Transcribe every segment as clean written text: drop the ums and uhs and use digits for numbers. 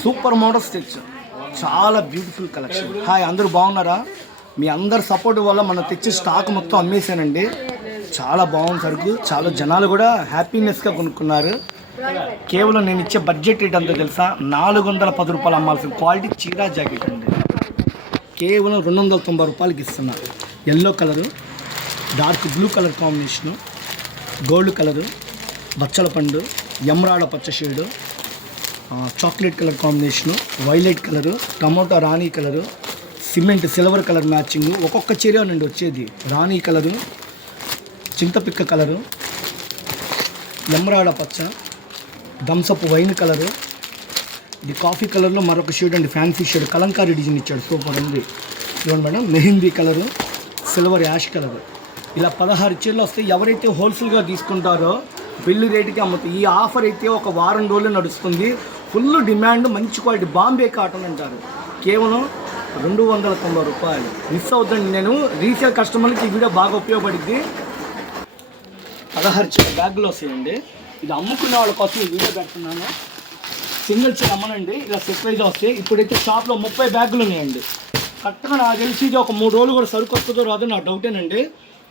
Super models తెచ్చు, చాలా beautiful collection. Hi, అందరూ బాగున్నారా? మీ అందరి సపోర్ట్ వల్ల మనం తెచ్చే స్టాక్ మొత్తం అమ్మేశానండి. చాలా బాగుంది సరుకు, చాలా జనాలు కూడా హ్యాపీనెస్గా కొనుక్కున్నారు. కేవలం నేను ఇచ్చే బడ్జెట్ రేట్ అంతా తెలుసా? 410 రూపాయలు అమ్మాల్సిన క్వాలిటీ చీరా జాకెట్ అండి. కేవలం 290 రూపాయలకి ఇస్తున్నారు. Yellow colour, dark blue colour combination, gold colour, బచ్చల పండు, ఎమరాడ పచ్చ shade, chocolate colour combination, violet colour, tomato రాణి colour, cement silver colour matching. ఒక్కొక్క చీర నుండి వచ్చేది రాణి కలరు, చింతపిక్క కలరు, ఎమరాడ పచ్చ, థమ్సప్ వైన్ కలరు, ఇది కాఫీ కలర్లో మరొక షేడ్ అండి, ఫ్యాన్సీ షేడ్, కలంకారీ డిజైన్ ఇచ్చాడు, సూపర్ ఉంది. చూడండి madam, mehndi colour, silver ash colour. ఇలా 16 చీరలు వస్తాయి. ఎవరైతే హోల్సేల్గా తీసుకుంటారో బిల్లు రేటుకి అమ్ముతాయి. ఈ ఆఫర్ అయితే ఒక వారం రోజులు నడుస్తుంది. ఫుల్ డిమాండ్, మంచి క్వాలిటీ, బాంబే కాటన్ అంటారు. కేవలం 290 రూపాయలు. మిస్ అవుతుంది. నేను రీసేల్ కస్టమర్లకి ఈ వీడియో బాగా ఉపయోగపడింది. 16 చీర బ్యాగులు వస్తాయండి. ఇది అమ్ముకునే వాళ్ళ కోసం ఈ వీడియో పెడుతున్నాను. సింగిల్ చీర అమ్మనండి, ఇలా సెట్ వైజ్ వస్తాయి. ఇప్పుడైతే షాప్లో 30 బ్యాగులు ఉన్నాయండి. కరెక్ట్గా నాకు తెలిసి ఇది ఒక 3 రోజులు కూడా సరుకు వస్తుందో రాదో నా డౌటేనండి.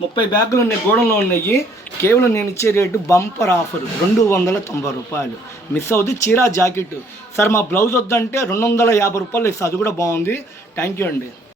30 బ్యాగులు ఉన్నాయి, గోడంలో ఉన్నాయి. కేవలం నేను ఇచ్చే రేటు బంపర్ ఆఫర్ 290 రూపాయలు. మిస్ అవుతుంది. చీరా జాకెట్ సార్ మా బ్లౌజ్ వద్దంటే 250 రూపాయలు ఇస్తుంది, అది కూడా బాగుంది. థ్యాంక్ యూ అండి.